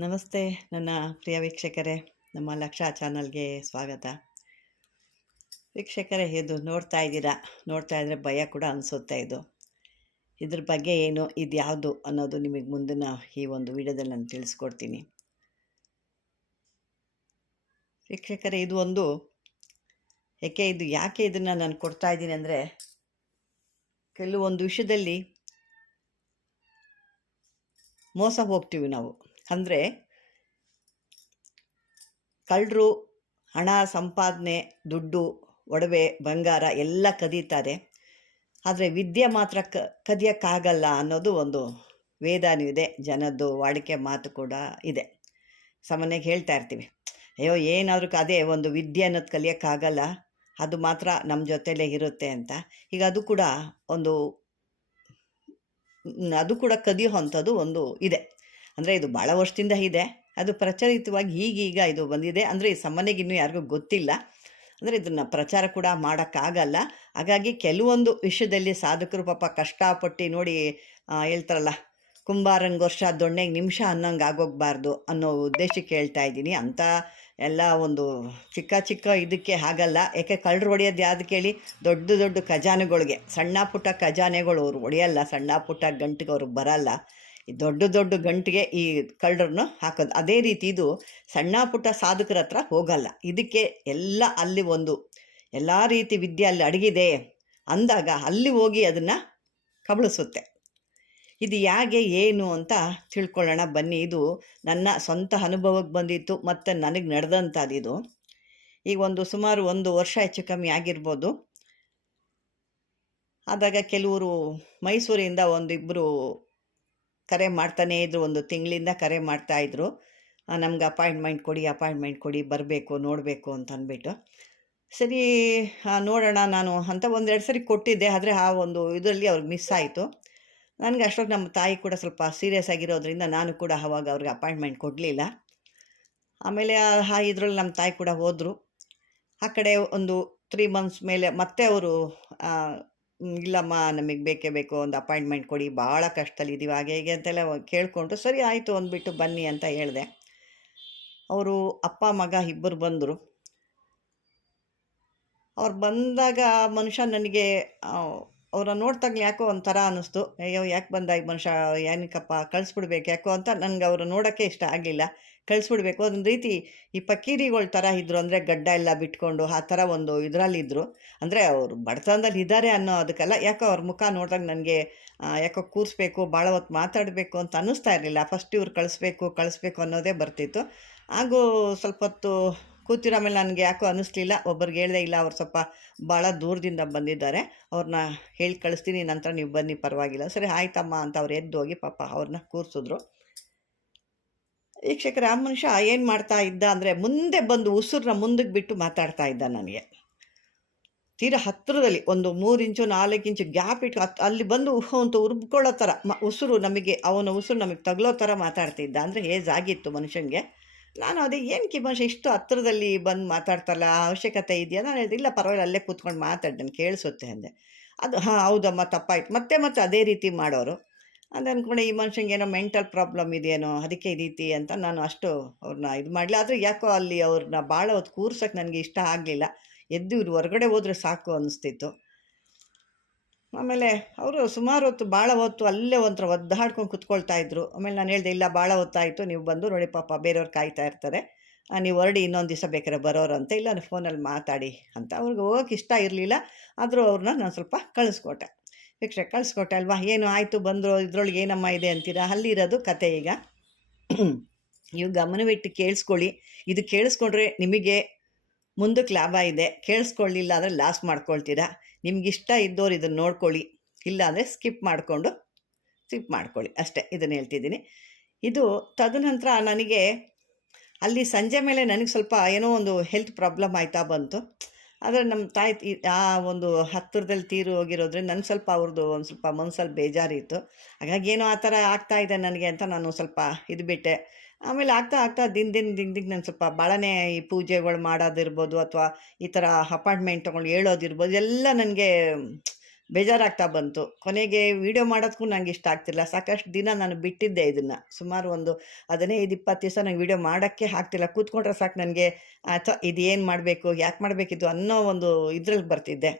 ನಮಸ್ತೆ ನನ್ನ ಪ್ರಿಯ ವೀಕ್ಷಕರೇ, ನಮ್ಮ ಲಕ್ಷ ಚಾನಲ್ಗೆ ಸ್ವಾಗತ. ವೀಕ್ಷಕರೇ, ಇದು ನೋಡ್ತಾ ಇದ್ದೀರಾ, ನೋಡ್ತಾ ಇದ್ರೆ ಭಯ ಕೂಡ ಅನಿಸುತ್ತೆ. ಇದ್ರ ಬಗ್ಗೆ ಏನು, ಇದು ಯಾವುದು ಅನ್ನೋದು ನಿಮಗೆ ಮುಂದಿನ ಈ ಒಂದು ವಿಡಿಯೋದಲ್ಲಿ ನಾನು ತಿಳಿಸ್ಕೊಡ್ತೀನಿ. ವೀಕ್ಷಕರೇ, ಯಾಕೆ ಇದನ್ನು ನಾನು ಕೊಡ್ತಾ ಇದ್ದೀನಿ ಅಂದರೆ, ಕೆಲವೊಂದು ವಿಷಯದಲ್ಲಿ ಮೋಸ ಹೋಗ್ತೀವಿ ನಾವು. ಅಂದರೆ ಕಳ್ಳರು ಹಣ ಸಂಪಾದನೆ, ದುಡ್ಡು, ಒಡವೆ, ಬಂಗಾರ ಎಲ್ಲ ಕದೀತಾರೆ. ಆದರೆ ವಿದ್ಯೆ ಮಾತ್ರ ಕದಿಯೋಕ್ಕಾಗಲ್ಲ ಅನ್ನೋದು ಒಂದು ವೇದಾನೂ ಇದೆ, ಜನದ್ದು ವಾಡಿಕೆ ಮಾತು ಕೂಡ ಇದೆ. ಸಾಮಾನ್ಯವಾಗಿ ಹೇಳ್ತಾ ಇರ್ತೀವಿ, ಅಯ್ಯೋ ಏನಾದರೂ ಅದೇ ಒಂದು ವಿದ್ಯೆ ಅನ್ನೋದು ಕಲಿಯೋಕ್ಕಾಗಲ್ಲ, ಅದು ಮಾತ್ರ ನಮ್ಮ ಜೊತೆಲೇ ಇರುತ್ತೆ ಅಂತ. ಈಗ ಅದು ಕೂಡ ಕದಿಯೋ ಅಂಥದ್ದು ಒಂದು ಇದೆ. ಅಂದರೆ ಇದು ಭಾಳ ವರ್ಷದಿಂದ ಇದೆ, ಅದು ಪ್ರಚಲಿತವಾಗಿ ಈಗೀಗ ಇದು ಬಂದಿದೆ. ಅಂದರೆ ಈ ಸಾಮಾನ್ಯವಾಗಿ ಇನ್ನೂ ಯಾರಿಗೂ ಗೊತ್ತಿಲ್ಲ, ಅಂದರೆ ಇದನ್ನು ಪ್ರಚಾರ ಕೂಡ ಮಾಡೋಕ್ಕಾಗಲ್ಲ. ಹಾಗಾಗಿ ಕೆಲವೊಂದು ವಿಷಯದಲ್ಲಿ ಸಾಧಕರು ಪಾಪ ಕಷ್ಟಪಟ್ಟು ನೋಡಿ, ಹೇಳ್ತಾರಲ್ಲ, ಕುಂಬಾರನಿಗೆ ವರ್ಷ ದೊಣ್ಣೆಗೆ ನಿಮಿಷ ಅನ್ನೋಂಗೆ ಆಗೋಗಬಾರ್ದು ಅನ್ನೋ ಉದ್ದೇಶಕ್ಕೆ ಹೇಳ್ತಾ ಇದ್ದೀನಿ. ಅಂಥ ಎಲ್ಲ ಒಂದು ಚಿಕ್ಕ ಇದಕ್ಕೆ ಆಗಲ್ಲ. ಯಾಕೆ ಕಳ್ಳರು ಹೊಡೆಯೋದು ಯಾವ್ದು ಕೇಳಿ, ದೊಡ್ಡ ದೊಡ್ಡ ಖಜಾನೆಗಳಿಗೆ, ಸಣ್ಣ ಪುಟ್ಟ ಖಜಾನೆಗಳು ಅವ್ರು ಹೊಡೆಯಲ್ಲ, ಸಣ್ಣ ಪುಟ್ಟ ಗಂಟಿಗೆ ಅವ್ರಿಗೆ ಬರಲ್ಲ. ಈ ದೊಡ್ಡ ದೊಡ್ಡ ಗಂಟಿಗೆ ಈ ಕಳ್ಳರನ್ನು ಹಾಕೋದು. ಅದೇ ರೀತಿ ಇದು ಸಣ್ಣ ಪುಟ್ಟ ಸಾಧಕರ ಹತ್ರ ಹೋಗಲ್ಲ. ಇದಕ್ಕೆ ಎಲ್ಲ ಅಲ್ಲಿ ಎಲ್ಲ ರೀತಿ ವಿದ್ಯೆ ಅಲ್ಲಿ ಅಡಗಿದೆ ಅಂದಾಗ ಅಲ್ಲಿ ಹೋಗಿ ಅದನ್ನು ಕಬಳಿಸುತ್ತೆ. ಇದು ಹೇಗೆ ಏನು ಅಂತ ತಿಳ್ಕೊಳ್ಳೋಣ ಬನ್ನಿ. ಇದು ನನ್ನ ಸ್ವಂತ ಅನುಭವಕ್ಕೆ ಬಂದಿತ್ತು ಮತ್ತು ನನಗೆ ನಡೆದಂಥದ್ದು. ಇದು ಈಗ ಸುಮಾರು 1 ವರ್ಷ ಹೆಚ್ಚು ಕಮ್ಮಿ ಆಗಿರ್ಬೋದು. ಆದಾಗ ಕೆಲವರು ಮೈಸೂರಿಂದ ಒಂದಿಬ್ಬರು ಕರೆ ಮಾಡ್ತಾನೇ ಇದ್ದರು, 1 ತಿಂಗಳಿಂದ ಕರೆ ಮಾಡ್ತಾಯಿದ್ರು. ನಮ್ಗೆ ಅಪಾಯಿಂಟ್ಮೆಂಟ್ ಕೊಡಿ, ಬರಬೇಕು, ನೋಡಬೇಕು ಅಂತ ಅಂದ್ಬಿಟ್ಟು. ಸರಿ, ನೋಡೋಣ ನಾನು ಅಂತ 1-2 ಸರಿ ಕೊಟ್ಟಿದ್ದೆ. ಆದರೆ ಆ ಒಂದು ಇದರಲ್ಲಿ ಅವ್ರಿಗೆ ಮಿಸ್ ಆಯಿತು. ನನಗೆ ಅಷ್ಟೊತ್ತು ನಮ್ಮ ತಾಯಿ ಕೂಡ ಸ್ವಲ್ಪ ಸೀರಿಯಸ್ ಆಗಿರೋದ್ರಿಂದ ನಾನು ಕೂಡ ಅವಾಗ ಅವ್ರಿಗೆ ಅಪಾಯಿಂಟ್ಮೆಂಟ್ ಕೊಡಲಿಲ್ಲ. ಆಮೇಲೆ ಇದರಲ್ಲಿ ನಮ್ಮ ತಾಯಿ ಕೂಡ ಹೋದರು. ಆ ಕಡೆ ಒಂದು 3 ಮಂತ್ಸ್ ಮೇಲೆ ಮತ್ತೆ ಅವರು, ಇಲ್ಲಮ್ಮ ನಮಗೆ ಬೇಕೇ ಬೇಕು, ಒಂದು ಅಪಾಯಿಂಟ್ಮೆಂಟ್ ಕೊಡಿ, ಭಾಳ ಕಷ್ಟದಲ್ಲಿದ್ದೀವಿ, ಹಾಗೆ ಹೀಗೆ ಅಂತೆಲ್ಲ ಕೇಳಿಕೊಂಡು, ಸರಿ ಆಯಿತು ಅಂದ್ಬಿಟ್ಟು ಬನ್ನಿ ಅಂತ ಹೇಳಿದೆ. ಅವರು ಅಪ್ಪ ಮಗ ಇಬ್ಬರು ಬಂದರು. ಅವ್ರು ಬಂದಾಗ ಮನುಷ್ಯ ನನಗೆ ಅವ್ರನ್ನ ನೋಡ್ತಾಗಲೇ ಯಾಕೋ ಒಂಥರ ಅನ್ನಿಸ್ತು. ಅಯ್ಯೋ ಯಾಕೆ ಬಂದ ಈ ಮನುಷ್ಯ, ಏನಕ್ಕಪ್ಪ ಕಳಿಸ್ಬಿಡ್ಬೇಕು ಯಾಕೋ ಅಂತ. ನನಗೆ ಅವ್ರು ನೋಡೋಕ್ಕೆ ಇಷ್ಟ ಆಗಲಿಲ್ಲ. ಕಳಿಸ್ಬಿಡ್ಬೇಕು ಒಂದು ರೀತಿ ಈ ಪಕ್ಕೀರಿಗಳ ಥರ ಇದ್ದರು. ಅಂದರೆ ಗಡ್ಡ ಎಲ್ಲ ಬಿಟ್ಕೊಂಡು ಆ ಥರ ಒಂದು ಇದರಲ್ಲಿದ್ದರು. ಅಂದರೆ ಅವರು ಬಡತನದಲ್ಲಿ ಇದ್ದಾರೆ ಅನ್ನೋ ಅದಕ್ಕಲ್ಲ, ಯಾಕೋ ಅವ್ರ ಮುಖ ನೋಡಿದಾಗ ನನಗೆ ಯಾಕೋ ಕೂರಿಸ್ಬೇಕು, ಭಾಳ ಹೊತ್ತು ಮಾತಾಡಬೇಕು ಅಂತ ಅನ್ನಿಸ್ತಾ ಇರಲಿಲ್ಲ. ಫಸ್ಟ್ ಇವ್ರು ಕಳಿಸ್ಬೇಕು ಅನ್ನೋದೇ ಬರ್ತಿತ್ತು. ಹಾಗೂ ಸ್ವಲ್ಪ ಹೊತ್ತು ಕೂತಿರೋ ಮೇಲೆ ನನಗೆ ಯಾಕೋ ಅನ್ನಿಸ್ಲಿಲ್ಲ. ಒಬ್ಬರಿಗೆ ಹೇಳಿದೆ, ಇಲ್ಲ ಅವ್ರು ಸ್ವಲ್ಪ ಭಾಳ ದೂರದಿಂದ ಬಂದಿದ್ದಾರೆ, ಅವ್ರನ್ನ ಹೇಳಿ ಕಳಿಸ್ತೀನಿ, ನಂತರ ನೀವು ಬನ್ನಿ, ಪರವಾಗಿಲ್ಲ. ಸರಿ ಆಯ್ತಮ್ಮ ಅಂತ ಅವ್ರು ಎದ್ದೋಗಿ ಪಾಪ ಅವ್ರನ್ನ ಕೂರಿಸಿದ್ರು. ವೀಕ್ಷಕರೇ, ಆ ಮನುಷ್ಯ ಏನು ಮಾಡ್ತಾ ಇದ್ದ ಅಂದರೆ, ಮುಂದೆ ಬಂದು ಉಸಿರನ್ನ ಮುಂದಕ್ಕೆ ಬಿಟ್ಟು ಮಾತಾಡ್ತಾ ಇದ್ದ. ನನಗೆ ತೀರಾ ಹತ್ತಿರದಲ್ಲಿ ಒಂದು 3 ಇಂಚು 4 ಇಂಚು ಗ್ಯಾಪ್ ಇಟ್ಟು ಅಲ್ಲಿ ಬಂದು ಅಂತ ಉರುಬ್ಕೊಳ್ಳೋ ಥರ ಉಸಿರು ಅವನ ಉಸಿರು ನಮಗೆ ತಗಲೋ ಥರ ಮಾತಾಡ್ತಿದ್ದ. ಅಂದರೆ ಏಜ್ ಆಗಿತ್ತು ಮನುಷ್ಯನಿಗೆ. ನಾನು ಅದೇ ಏನಕ್ಕೆ ಮನುಷ್ಯ ಇಷ್ಟು ಹತ್ತಿರದಲ್ಲಿ ಬಂದು ಮಾತಾಡ್ತಾರಲ್ಲ, ಅವಶ್ಯಕತೆ ಇದೆಯಾ? ನಾನು ಹೇಳಿದೆ, ಇಲ್ಲ ಪರವಾಗಿಲ್ಲ, ಅಲ್ಲೇ ಕೂತ್ಕೊಂಡು ಮಾತಾಡಿ, ನನಗೆ ಕೇಳಿಸುತ್ತೆ ಅಂದೆ. ಅದು ಹೌದಮ್ಮ, ತಪ್ಪಾಯ್ತು. ಮತ್ತೆ ಅದೇ ರೀತಿ ಮಾಡೋರು. ಅದು ಅಂದ್ಕೊಂಡೆ, ಈ ಮನುಷ್ಯಂಗೆ ಏನೋ ಮೆಂಟಲ್ ಪ್ರಾಬ್ಲಮ್ ಇದೆಯೇನೋ, ಅದಕ್ಕೆ ಈ ರೀತಿ ಅಂತ ನಾನು ಅಷ್ಟು ಅವ್ರನ್ನ ಇದು ಮಾಡಲಿ. ಆದರೆ ಯಾಕೋ ಅಲ್ಲಿ ಅವ್ರನ್ನ ಭಾಳ ಹೊತ್ತು ಕೂರ್ಸೋಕ್ಕೆ ನನಗೆ ಇಷ್ಟ ಆಗಲಿಲ್ಲ. ಎದ್ದು ಇವ್ರು ಹೊರಗಡೆ ಹೋದರೆ ಸಾಕು ಅನ್ನಿಸ್ತಿತ್ತು. ಆಮೇಲೆ ಅವರು ಸುಮಾರು ಹೊತ್ತು, ಭಾಳ ಹೊತ್ತು ಅಲ್ಲೇ ಒಂಥರ ಒದ್ದಾಡ್ಕೊಂಡು ಕುತ್ಕೊಳ್ತಾ ಇದ್ರು. ಆಮೇಲೆ ನಾನು ಹೇಳಿದೆ, ಇಲ್ಲ ಭಾಳ ಹೊತ್ತಾಯಿತು, ನೀವು ಬಂದು ನೋಡಿ, ಪಾಪ ಬೇರೆಯವ್ರು ಕಾಯ್ತಾ ಇರ್ತಾರೆ, ನೀವು ಹೊರಡಿ, ಇನ್ನೊಂದು ದಿವಸ ಬೇಕಾದ್ರೆ ಬರೋರು ಅಂತ. ಇಲ್ಲ ಫೋನಲ್ಲಿ ಮಾತಾಡಿ ಅಂತ. ಅವ್ರಿಗೆ ಹೋಗೋಕೆ ಇಷ್ಟ ಇರಲಿಲ್ಲ. ಆದರೂ ಅವ್ರನ್ನ ನಾನು ಸ್ವಲ್ಪ ಕಳಿಸ್ಕೊಟ್ಟೆ. ಕಳಿಸ್ಕೊಟ್ಟೆ ಅಲ್ವಾ, ಏನು ಆಯಿತು, ಬಂದರು, ಇದ್ರೊಳಗೆ ಏನಮ್ಮ ಇದೆ ಅಂತೀರಾ, ಅಲ್ಲಿರೋದು ಕತೆ. ಈಗ ನೀವು ಗಮನವಿಟ್ಟು ಕೇಳಿಸ್ಕೊಳ್ಳಿ. ಇದು ಕೇಳಿಸ್ಕೊಂಡ್ರೆ ನಿಮಗೆ ಮುಂದಕ್ಕೆ ಲಾಭ ಇದೆ, ಕೇಳಿಸ್ಕೊಳ್ಳಿಲ್ಲ ಅಂದರೆ ಲಾಸ್ ಮಾಡ್ಕೊಳ್ತೀರಾ. ನಿಮಗಿಷ್ಟ ಇದ್ದವ್ರು ಇದನ್ನು ನೋಡ್ಕೊಳ್ಳಿ, ಇಲ್ಲ ಅಂದರೆ ಸ್ಕಿಪ್ ಮಾಡ್ಕೊಳ್ಳಿ ಅಷ್ಟೇ. ಇದನ್ನು ಹೇಳ್ತಿದ್ದೀನಿ. ಇದು ತದನಂತರ ನನಗೆ ಅಲ್ಲಿ ಸಂಜೆ ಮೇಲೆ ನನಗೆ ಸ್ವಲ್ಪ ಏನೋ ಒಂದು ಹೆಲ್ತ್ ಪ್ರಾಬ್ಲಮ್ ಆಯ್ತಾ ಬಂತು. ಆದರೆ ನಮ್ಮ ತಾಯಿ ಆ ಒಂದು ಹತ್ತಿರದಲ್ಲಿ ತೀರು ಹೋಗಿರೋದ್ರಿಂದ ನನಗೆ ಸ್ವಲ್ಪ ಅವ್ರದ್ದು ಒಂದು ಸ್ವಲ್ಪ ಮನಸ್ಸಲ್ಲಿ ಬೇಜಾರಿತ್ತು. ಹಾಗಾಗಿ ಏನೋ ಆ ಥರ ಆಗ್ತಾಯಿದೆ ನನಗೆ ಅಂತ ನಾನು ಸ್ವಲ್ಪ ಇದು ಬಿಟ್ಟೆ. ಆಮೇಲೆ ಆಗ್ತಾ ದಿನಕ್ಕೆ ನಾನು ಸ್ವಲ್ಪ ಭಾಳನೇ ಈ ಪೂಜೆಗಳು ಮಾಡೋದಿರ್ಬೋದು, ಅಥವಾ ಈ ಥರ ಅಪಾಯಿಂಟ್ಮೆಂಟ್ ತೊಗೊಂಡು ಹೇಳೋದಿರ್ಬೋದು, ಎಲ್ಲ ನನಗೆ ಬೇಜಾರಾಗ್ತಾ ಬಂತು. ಕೊನೆಗೆ ವೀಡಿಯೋ ಮಾಡೋದಕ್ಕೂ ನಂಗೆ ಇಷ್ಟ ಆಗ್ತಿಲ್ಲ. ಸಾಕಷ್ಟು ದಿನ ನಾನು ಬಿಟ್ಟಿದ್ದೆ ಇದನ್ನು. ಸುಮಾರು ಒಂದು 15-20 ದಿವಸ ನಂಗೆ ವೀಡಿಯೋ ಮಾಡೋಕ್ಕೆ ಆಗ್ತಿಲ್ಲ. ಕೂತ್ಕೊಂಡ್ರೆ ಸಾಕು ನನಗೆ ಇದು ಏನು ಮಾಡಬೇಕು, ಯಾಕೆ ಮಾಡಬೇಕಿತ್ತು ಅನ್ನೋ ಒಂದು ಇದ್ರಲ್ಲಿ ಬರ್ತಿದ್ದೆ.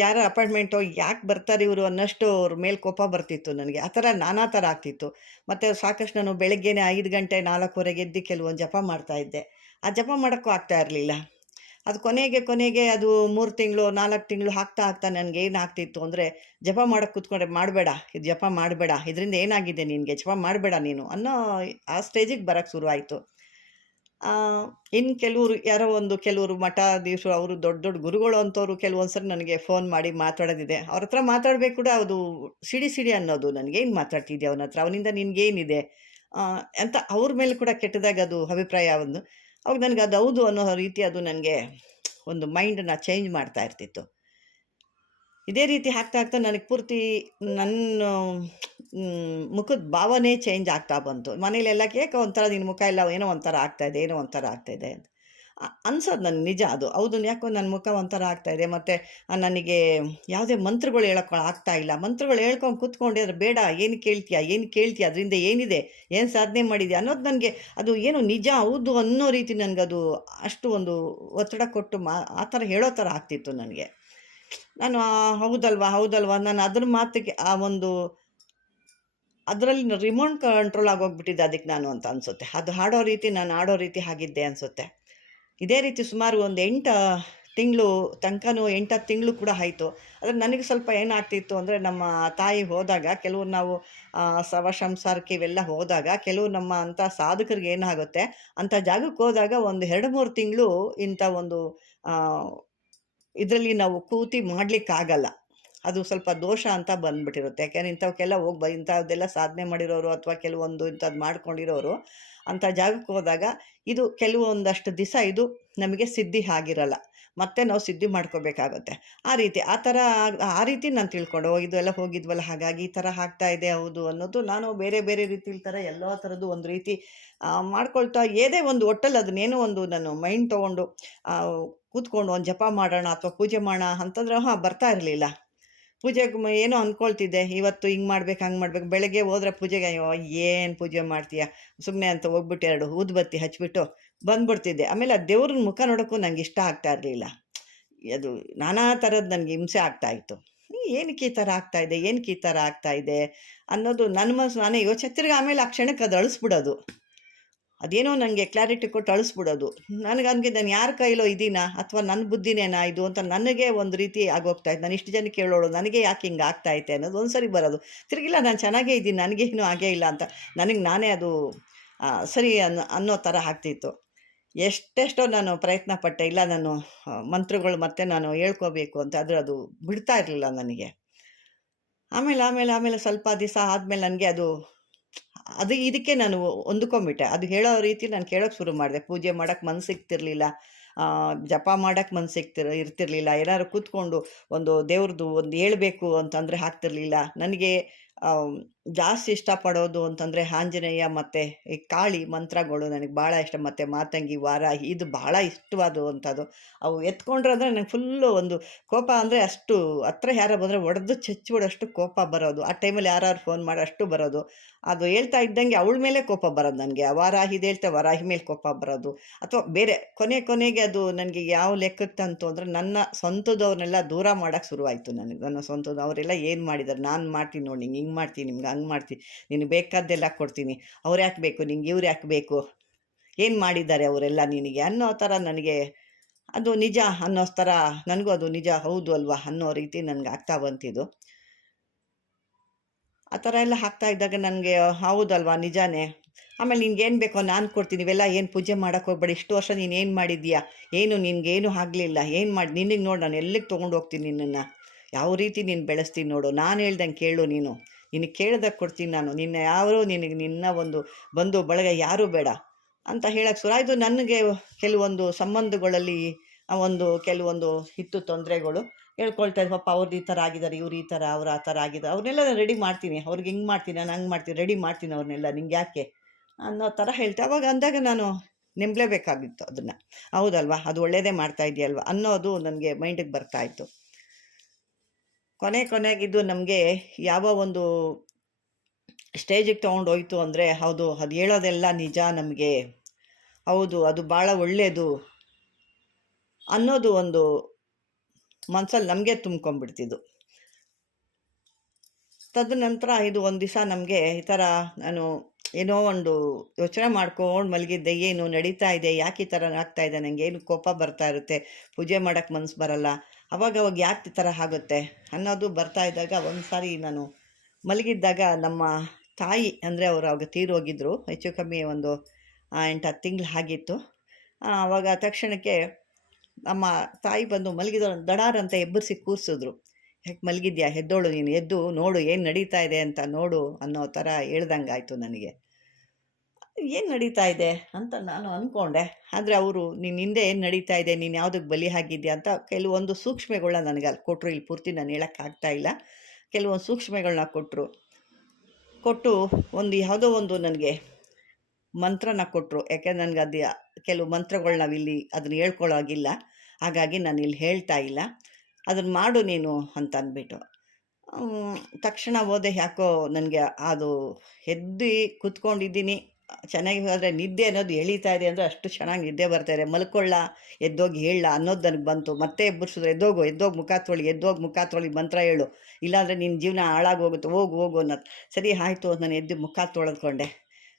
ಯಾರ ಅಪಾಯಿಂಟ್ಮೆಂಟು ಯಾಕೆ ಬರ್ತಾರೆ ಇವರು ಅನ್ನೋಷ್ಟು ಅವ್ರ ಮೇಲೆ ಕೋಪ ಬರ್ತಿತ್ತು ನನಗೆ. ಆ ಥರ ನಾನಾ ಥರ ಆಗ್ತಿತ್ತು. ಮತ್ತು ಸಾಕಷ್ಟು ನಾನು ಬೆಳಗ್ಗೆನೇ 5 ಗಂಟೆ 4:15 ಎದ್ದು ಕೆಲವೊಂದು ಜಪ ಮಾಡ್ತಾಯಿದ್ದೆ. ಆ ಜಪ ಮಾಡೋಕ್ಕೂ ಆಗ್ತಾ ಇರಲಿಲ್ಲ. ಅದು ಕೊನೆಗೆ ಅದು 3 ತಿಂಗಳು 4 ತಿಂಗಳು ಆಗ್ತಾ ನನಗೆ ಏನಾಗ್ತಿತ್ತು ಅಂದರೆ, ಜಪ ಮಾಡೋಕ್ಕೆ ಕೂತ್ಕೊಂಡ್ರೆ ಮಾಡಬೇಡ, ಇದು ಜಪ ಮಾಡಬೇಡ, ಇದರಿಂದ ಏನಾಗಿದೆ ನಿನಗೆ, ಜಪ ಮಾಡಬೇಡ ನೀನು ಅನ್ನೋ ಆ ಸ್ಟೇಜಿಗೆ ಬರೋಕ್ಕೆ ಶುರುವಾಯಿತು. ಇನ್ನು ಕೆಲವರು ಮಠಾಧೀಶರು, ಅವರು ದೊಡ್ಡ ಗುರುಗಳು ಅಂಥವ್ರು ಕೆಲವೊಂದು ಸರಿ ನನಗೆ ಫೋನ್ ಮಾಡಿ ಮಾತಾಡೋದಿದೆ. ಅವ್ರ ಹತ್ರ ಮಾತಾಡಬೇಕು ಕೂಡ ಅದು ಸಿಡಿ ಅನ್ನೋದು. ನನಗೇನು ಮಾತಾಡ್ತಿದ್ದೆ ಅವನ ಹತ್ರ, ಅವನಿಂದ ನಿನಗೇನಿದೆ ಅಂತ ಅವ್ರ ಮೇಲೆ ಕೂಡ ಕೆಟ್ಟದಾಗ ಅದು ಅಭಿಪ್ರಾಯ ಒಂದು. ಅವಾಗ ನನಗೆ ಅದು ಹೌದು ಅನ್ನೋ ರೀತಿ ಅದು ನನಗೆ ಒಂದು ಮೈಂಡನ್ನು ಚೇಂಜ್ ಮಾಡ್ತಾ ಇರ್ತಿತ್ತು. ಇದೇ ರೀತಿ ಆಗ್ತಾ ನನಗೆ ಪೂರ್ತಿ ನನ್ನ ಮುಖದ ಭಾವನೆ ಚೇಂಜ್ ಆಗ್ತಾ ಬಂತು. ಮನೇಲೆಲ್ಲ ಕೇಕ ಒಂಥರ ನಿನ್ನ ಮುಖ ಎಲ್ಲ ಏನೋ ಒಂಥರ ಆಗ್ತಾಯಿದೆ ಅಂತ ಅನ್ಸೋದು ನನಗೆ. ನಿಜ ಅದು ಹೌದು. ಯಾಕೋ ನನ್ನ ಮುಖ ಒಂಥರ ಆಗ್ತಾಯಿದೆ. ಮತ್ತು ನನಗೆ ಯಾವುದೇ ಮಂತ್ರಗಳು ಆಗ್ತಾ ಇಲ್ಲ. ಮಂತ್ರಗಳು ಹೇಳ್ಕೊಂಡು ಕೂತ್ಕೊಂಡಿದ್ರೆ ಬೇಡ, ಏನು ಕೇಳ್ತೀಯ ಅದರಿಂದ ಏನಿದೆ, ಏನು ಸಾಧನೆ ಮಾಡಿದ್ಯಾ ಅನ್ನೋದು ನನಗೆ ಅದು ಏನು ನಿಜ ಹೌದು ಅನ್ನೋ ರೀತಿ ನನಗದು ಅಷ್ಟು ಒಂದು ಒತ್ತಡ ಕೊಟ್ಟು ಆ ಥರ ಹೇಳೋ ಥರ ಆಗ್ತಿತ್ತು ನನಗೆ. ನಾನು ಹೌದಲ್ವಾ ನಾನು ಅದ್ರ ಮಾತಿಗೆ ಅದರಲ್ಲಿ ರಿಮೋಟ್ ಕಂಟ್ರೋಲ್ ಆಗೋಗ್ಬಿಟ್ಟಿದ್ದೆ ಅದಕ್ಕೆ ನಾನು ಅಂತ ಅನಿಸುತ್ತೆ. ಅದು ನಾನು ಆಡೋ ರೀತಿ ಆಗಿದ್ದೆ ಅನಿಸುತ್ತೆ. ಇದೇ ರೀತಿ ಸುಮಾರು ಒಂದು 8 ತಿಂಗಳು ತನಕನೂ 8-10 ತಿಂಗಳು ಕೂಡ ಆಯಿತು. ಆದರೆ ನನಗೆ ಸ್ವಲ್ಪ ಏನಾಗ್ತಿತ್ತು ಅಂದರೆ, ನಮ್ಮ ತಾಯಿ ಹೋದಾಗ ಕೆಲವು ನಾವು ಶವ ಸಂಸಾರಕ್ಕೆ ಇವೆಲ್ಲ ಹೋದಾಗ ಕೆಲವು ನಮ್ಮ ಅಂಥ ಸಾಧಕರಿಗೆ ಏನಾಗುತ್ತೆ, ಅಂಥ ಜಾಗಕ್ಕೆ ಹೋದಾಗ ಒಂದು 2-3 ತಿಂಗಳು ಇಂಥ ಒಂದು ಇದರಲ್ಲಿ ನಾವು ಕೂತಿ ಮಾಡಲಿಕ್ಕಾಗಲ್ಲ. ಅದು ಸ್ವಲ್ಪ ದೋಷ ಅಂತ ಬಂದುಬಿಟ್ಟಿರುತ್ತೆ. ಯಾಕೆಂದರೆ ಇಂಥವಕ್ಕೆಲ್ಲ ಇಂಥದ್ದೆಲ್ಲ ಸಾಧನೆ ಮಾಡಿರೋರು ಅಥವಾ ಕೆಲವೊಂದು ಇಂಥದ್ದು ಮಾಡ್ಕೊಂಡಿರೋರು ಅಂಥ ಜಾಗಕ್ಕೆ ಹೋದಾಗ ಇದು ಕೆಲವೊಂದಷ್ಟು ದಿವಸ ಇದು ನಮಗೆ ಸಿದ್ಧಿ ಆಗಿರಲ್ಲ. ಮತ್ತೆ ನಾವು ಸಿದ್ಧಿ ಮಾಡ್ಕೋಬೇಕಾಗುತ್ತೆ. ಆ ರೀತಿ ನಾನು ತಿಳ್ಕೊಂಡು ಇದೆಲ್ಲ ಹೋಗಿದ್ವಲ್ಲ, ಹಾಗಾಗಿ ಈ ಥರ ಆಗ್ತಾ ಇದೆ ಹೌದು ಅನ್ನೋದು ನಾನು ಬೇರೆ ರೀತಿಲಿ ಎಲ್ಲ ಥರದ್ದು ಒಂದು ರೀತಿ ಮಾಡ್ಕೊಳ್ತಾ ಏದೇ ಒಂದು ಒಟ್ಟಲ್ಲಿ ಅದನ್ನೇನೋ ಒಂದು ನಾನು ಮೈಂಡ್ ತೊಗೊಂಡು ಕೂತ್ಕೊಂಡು ಒಂದು ಜಪ ಮಾಡೋಣ ಅಥವಾ ಪೂಜೆ ಮಾಡೋಣ ಅಂತಂದ್ರೆ ಬರ್ತಾ ಇರಲಿಲ್ಲ. ಪೂಜೆಗೆ ಏನೋ ಅಂದ್ಕೊಳ್ತಿದ್ದೆ, ಇವತ್ತು ಹಿಂಗೆ ಮಾಡ್ಬೇಕು ಹಂಗೆ ಮಾಡ್ಬೇಕು. ಬೆಳಗ್ಗೆ ಹೋದ್ರೆ ಪೂಜೆಗೆ ಏನು ಪೂಜೆ ಮಾಡ್ತೀಯ ಸುಮ್ಮನೆ ಅಂತ ಹೋಗ್ಬಿಟ್ಟು 2 ಊದುಬತ್ತಿ ಹಚ್ಬಿಟ್ಟು ಬಂದ್ಬಿಡ್ತಿದ್ದೆ. ಆಮೇಲೆ ಆ ದೇವ್ರನ್ನ ಮುಖ ನೋಡೋಕ್ಕೂ ನಂಗೆ ಇಷ್ಟ ಆಗ್ತಾ ಇರಲಿಲ್ಲ. ಅದು ನಾನಾ ಥರದ್ದು ನನಗೆ ಹಿಂಸೆ ಆಗ್ತಾಯಿತ್ತು. ಏನಕ್ಕೆ ಈ ಥರ ಆಗ್ತಾ ಇದೆ ಅನ್ನೋದು ನನ್ನ ಮನಸ್ಸು ನಾನೇ ಯೋಚನೆ. ತಿರ್ಗಿ ಆಮೇಲೆ ಆ ಕ್ಷಣಕ್ಕೆ ಅದು ಅಳಿಸ್ಬಿಡೋದು. ಅದೇನೋ ನನಗೆ ಕ್ಲಾರಿಟಿ ಕೊಟ್ಟು ಅಳಿಸ್ಬಿಡೋದು. ನಾನು ಯಾರ ಕೈಲೋ ಇದೀನಾ ಅಥವಾ ನನ್ನ ಬುದ್ಧಿನೇನಾ ಇದು ಅಂತ ನನಗೆ ಒಂದು ರೀತಿ ಆಗೋಗ್ತಾಯಿತ್ತು. ನಾನು ಇಷ್ಟು ಜನಕ್ಕೆ ಕೇಳೋಳು, ನನಗೆ ಯಾಕೆ ಹಿಂಗೆ ಆಗ್ತಾಯಿತ್ತೆ ಅನ್ನೋದು ಒಂದು ಸರಿ ಬರೋದು. ತಿರುಗಿಲ್ಲ, ನಾನು ಚೆನ್ನಾಗೇ ಇದ್ದೀನಿ, ನನಗೇನು ಆಗೇ ಇಲ್ಲ ಅಂತ ನಾನೇ ಅದು ಸರಿ ಅನ್ನೋ ಥರ ಆಗ್ತಿತ್ತು. ಎಷ್ಟೆಷ್ಟೋ ನಾನು ಪ್ರಯತ್ನ ಪಟ್ಟೆ, ಇಲ್ಲ ನಾನು ಮಂತ್ರಗಳು ಮತ್ತೆ ನಾನು ಹೇಳ್ಕೋಬೇಕು ಅಂತ, ಆದರೆ ಅದು ಬಿಡ್ತಾ ಇರಲಿಲ್ಲ ನನಗೆ. ಆಮೇಲೆ ಸ್ವಲ್ಪ ದಿವಸ ಆದಮೇಲೆ ನನಗೆ ಇದಕ್ಕೆ ನಾನು ಹೊಂದ್ಕೊಂಬಿಟ್ಟೆ. ಅದು ಹೇಳೋ ರೀತಿ ನಾನು ಕೇಳೋಕ್ಕೆ ಶುರು ಮಾಡಿದೆ. ಪೂಜೆ ಮಾಡೋಕ್ಕೆ ಮನಸ್ಸು ಸಿಗ್ತಿರ್ಲಿಲ್ಲ, ಜಪ ಮಾಡೋಕ್ಕೆ ಇರ್ತಿರ್ಲಿಲ್ಲ. ಏನಾದ್ರು ಕೂತ್ಕೊಂಡು ಒಂದು ದೇವ್ರದ್ದು ಒಂದು ಹೇಳ್ಬೇಕು ಅಂತಂದರೆ ಆಗ್ತಿರ್ಲಿಲ್ಲ ನನಗೆ. ಜಾಸ್ತಿ ಇಷ್ಟಪಡೋದು ಅಂತಂದರೆ ಆಂಜನೇಯ ಮತ್ತು ಈ ಕಾಳಿ ಮಂತ್ರಗಳು ನನಗೆ ಭಾಳ ಇಷ್ಟ. ಮತ್ತು ಮಾತಂಗಿ, ವಾರಾಹಿ ಇದು ಭಾಳ ಇಷ್ಟವಾದವು ಅಂಥದ್ದು. ಅವು ಎತ್ಕೊಂಡ್ರೆ ಅಂದರೆ ನನಗೆ ಫುಲ್ಲು ಒಂದು ಕೋಪ ಅಂದರೆ ಅಷ್ಟು ಹತ್ರ ಯಾರೋ ಬಂದರೆ ಒಡೆದು ಚಚ್ಚಿಬಿಡೋಷ್ಟು ಕೋಪ ಬರೋದು. ಆ ಟೈಮಲ್ಲಿ ಯಾರು ಫೋನ್ ಮಾಡೋ ಅಷ್ಟು ಬರೋದು. ಅದು ಹೇಳ್ತಾ ಇದ್ದಂಗೆ ಅವಳ ಮೇಲೆ ಕೋಪ ಬರೋದು ನನಗೆ. ವಾರಾಹಿದು ಹೇಳ್ತಾ ವಾರಾಹಿ ಮೇಲೆ ಕೋಪ ಬರೋದು. ಅಥವಾ ಬೇರೆ ಕೊನೆಗೆ ಅದು ನನಗೆ ಯಾವ ಲೆಕ್ಕಕ್ಕೆ ತಂತು ಅಂದರೆ, ನನ್ನ ಸ್ವಂತದವ್ರನ್ನೆಲ್ಲ ದೂರ ಮಾಡೋಕ್ಕೆ ಶುರುವಾಯಿತು ನನಗೆ. ನನ್ನ ಸ್ವಂತದವರೆಲ್ಲ ಏನು ಮಾಡಿದ್ದಾರೆ, ನಾನು ಮಾಡ್ತೀನಿ ನೋಡಿ, ನಿಂಗೆ ಹಿಂಗೆ ಮಾಡ್ತೀನಿ, ನಿಮ್ಗೆ ಹಂಗೆ ಮಾಡ್ತೀನಿ, ನಿನಗೆ ಬೇಕಾದ್ದೆಲ್ಲ ಕೊಡ್ತೀನಿ, ಅವ್ರು ಯಾಕೆ ಬೇಕು ನಿಂಗೆ, ಇವ್ರು ಯಾಕೆ ಬೇಕು, ಏನು ಮಾಡಿದ್ದಾರೆ ಅವರೆಲ್ಲ ನಿನಗೆ ಅನ್ನೋ ಥರ ನನಗೆ ಅದು ನಿಜ ಅನ್ನೋ ಥರ ನನಗೂ ಅದು ನಿಜ ಹೌದು ಅಲ್ವಾ ಅನ್ನೋ ರೀತಿ ನನಗೆ ಆಗ್ತಾ ಬಂತಿದ್ದು. ಆ ಥರ ಎಲ್ಲ ಆಗ್ತಾ ಇದ್ದಾಗ ನನಗೆ ಹೌದಲ್ವಾ ನಿಜಾನೇ. ಆಮೇಲೆ ನಿನ್ಗೇನು ಬೇಕೋ ನಾನು ಕೊಡ್ತೀನಿ, ಇವೆಲ್ಲ ಏನು ಪೂಜೆ ಮಾಡೋಕ್ಕೆ ಹೋಗ್ಬೇಡಿ, ಇಷ್ಟು ವರ್ಷ ನೀನು ಏನು ಮಾಡಿದ್ದೀಯಾ, ನಿನಗೇನು ಆಗಲಿಲ್ಲ, ಏನು ಮಾಡಿ ನಿನಗೆ ನೋಡಿ ನಾನು ಎಲ್ಲಿಗೆ ತೊಗೊಂಡು ಹೋಗ್ತೀನಿ ನಿನ್ನನ್ನು, ಯಾವ ರೀತಿ ನೀನು ಬೆಳೆಸ್ತೀನಿ ನೋಡು, ನಾನು ಹೇಳ್ದಂಗೆ ಕೇಳು, ನಿನಗೆ ಕೇಳ್ದಾಗ ಕೊಡ್ತೀನಿ ನಾನು, ನಿನ್ನ ಒಂದು ಬಂಧು ಬಳಗ ಯಾರೂ ಬೇಡ ಅಂತ ಹೇಳಕ್ಕೆ ಶುರುವಾಯಿತು. ನನಗೆ ಕೆಲವೊಂದು ಸಂಬಂಧಗಳಲ್ಲಿ ಕೆಲವೊಂದು ಇತ್ತು ತೊಂದರೆಗಳು ಹೇಳ್ಕೊಳ್ತಾ ಇದ್ದೆ. ಪಾಪ ಅವ್ರದ್ದು ಈ ಥರ ಆಗಿದ್ದಾರೆ, ಇವ್ರು ಈ ಥರ, ಅವ್ರು ಆ ಥರ ಆಗಿದ್ದಾರೆ, ಅವ್ರನ್ನೆಲ್ಲ ನಾನು ರೆಡಿ ಮಾಡ್ತೀನಿ, ಅವ್ರಿಗೆ ಹಿಂಗೆ ಮಾಡ್ತೀನಿ, ನಾನು ಹಂಗೆ ಮಾಡ್ತೀನಿ, ರೆಡಿ ಮಾಡ್ತೀನಿ ಅವ್ರನ್ನೆಲ್ಲ, ನಿಂಗೆ ಯಾಕೆ ಅನ್ನೋ ಥರ ಹೇಳ್ತೆ. ಅವಾಗ ಅಂದಾಗ ನಾನು ನೆಂಬಲೇಬೇಕಾಗಿತ್ತು ಅದನ್ನು. ಹೌದಲ್ವಾ, ಅದು ಒಳ್ಳೆಯದೇ ಮಾಡ್ತಾ ಇದೆಯಲ್ವ ಅನ್ನೋದು ನನಗೆ ಮೈಂಡಿಗೆ ಬರ್ತಾಯಿತ್ತು. ಕೊನೆಗಿದ್ದು ನಮಗೆ ಯಾವ ಒಂದು ಸ್ಟೇಜಿಗೆ ತೊಗೊಂಡೋಯ್ತು ಅಂದರೆ, ಹೌದು ಅದು ಹೇಳೋದೆಲ್ಲ ನಿಜ ನಮಗೆ, ಹೌದು ಅದು ಭಾಳ ಒಳ್ಳೆಯದು ಅನ್ನೋದು ಒಂದು ಮನಸ್ಸಲ್ಲಿ ನಮಗೆ ತುಂಬ್ಕೊಂಡ್ಬಿಡ್ತಿದ್ದು. ತದನಂತರ ಇದು ಒಂದು ದಿವಸ ನಮಗೆ ಈ ಥರ ನಾನು ಏನೋ ಒಂದು ಯೋಚನೆ ಮಾಡ್ಕೊಂಡು ಮಲಗಿದ್ದೆ, ಏನು ನಡೀತಾ ಇದೆ, ಯಾಕೆ ಈ ಥರ ಆಗ್ತಾ ಇದೆ, ನನಗೆ ಏನು ಕೋಪ ಬರ್ತಾ ಇರುತ್ತೆ, ಪೂಜೆ ಮಾಡೋಕ್ಕೆ ಮನಸ್ಸು ಬರಲ್ಲ, ಅವಾಗ ಯಾಕೆ ಈ ಥರ ಆಗುತ್ತೆ ಅನ್ನೋದು ಬರ್ತಾ ಇದ್ದಾಗ, ಒಂದು ಸಾರಿ ನಾನು ಮಲಗಿದ್ದಾಗ ನಮ್ಮ ತಾಯಿ ಅಂದರೆ ಅವರು ಅವಾಗ ತೀರೋಗಿದ್ದರು, ಹೆಚ್ಚು ಕಮ್ಮಿ ಒಂದು 8-10 ತಿಂಗಳು ಆಗಿತ್ತು. ಆವಾಗ ತಕ್ಷಣಕ್ಕೆ ನಮ್ಮ ತಾಯಿ ಬಂದು ಮಲಗಿದವರು ದಡಾರ್ ಅಂತ ಎಬ್ಬರಿಸಿ ಕೂರಿಸಿದ್ರು. ಯಾಕೆ ಮಲಗಿದ್ಯಾ, ಎದ್ದೋಳು ನೀನು, ಎದ್ದು ನೋಡು ಏನು ನಡೀತಾ ಇದೆ ಅಂತ ನೋಡು ಅನ್ನೋ ಥರ ಹೇಳ್ದಂಗಾಯ್ತು ನನಗೆ. ಏನು ನಡೀತಾ ಇದೆ ಅಂತ ನಾನು ಅಂದ್ಕೊಂಡೆ. ಆದರೆ ಅವರು ನೀನು ಹಿಂದೆ ಏನು ನಡೀತಾ ಇದೆ, ನೀನು ಯಾವುದಕ್ಕೆ ಬಲಿ ಆಗಿದ್ಯಾ ಅಂತ ಕೆಲವೊಂದು ಸೂಕ್ಷ್ಮಗಳನ್ನ ನನಗೆ ಅಲ್ಲಿ ಕೊಟ್ಟರು. ಇಲ್ಲಿ ಪೂರ್ತಿ ನಾನು ಹೇಳೋಕ್ಕಾಗ್ತಾ ಇಲ್ಲ, ಕೆಲವೊಂದು ಸೂಕ್ಷ್ಮಗಳನ್ನ ಕೊಟ್ಟು ಒಂದು ಯಾವುದೋ ಒಂದು ನನಗೆ ಮಂತ್ರನ ಕೊಟ್ಟರು. ಯಾಕೆಂದ್ರೆ ನನಗೆ ಅದು ಕೆಲವು ಮಂತ್ರಗಳು ನಾವಿಲ್ಲಿ ಅದನ್ನು ಹೇಳ್ಕೊಳ್ಳೋಗಿಲ್ಲ, ಹಾಗಾಗಿ ನಾನು ಇಲ್ಲಿ ಹೇಳ್ತಾ ಇಲ್ಲ, ಅದನ್ನು ಮಾಡು ನೀನು ಅಂತ ಅಂದ್ಬಿಟ್ಟು. ತಕ್ಷಣ ಹೋದೆ. ಯಾಕೋ ನನಗೆ ಅದು ಎದ್ದು ಕೂತ್ಕೊಂಡಿದ್ದೀನಿ, ಚೆನ್ನಾಗಿ ಹೋದರೆ ನಿದ್ದೆ ಅನ್ನೋದು ಎಳೀತಾ ಇದೆ ಅಂದರೆ ಅಷ್ಟು ಚೆನ್ನಾಗಿ ನಿದ್ದೆ ಬರ್ತಾಯಿದೆ. ಮಲ್ಕೊಳ್ಳ, ಎದ್ದೋಗಿ ಹೇಳ ಅನ್ನೋದು ನನಗೆ ಬಂತು. ಮತ್ತೆ ಎಬ್ಬರಿಸಿದ್ರೆ ಎದ್ದೋಗಿ ಮುಖ ತೊಳಿ ಮಂತ್ರ ಹೇಳು, ಇಲ್ಲಾಂದರೆ ನಿನ್ನ ಜೀವನ ಹಾಳಾಗೋಗುತ್ತೆ, ಹೋಗು ಅನ್ನೋದು. ಸರಿ ಆಯಿತು, ನಾನು ಎದ್ದು ಮುಖ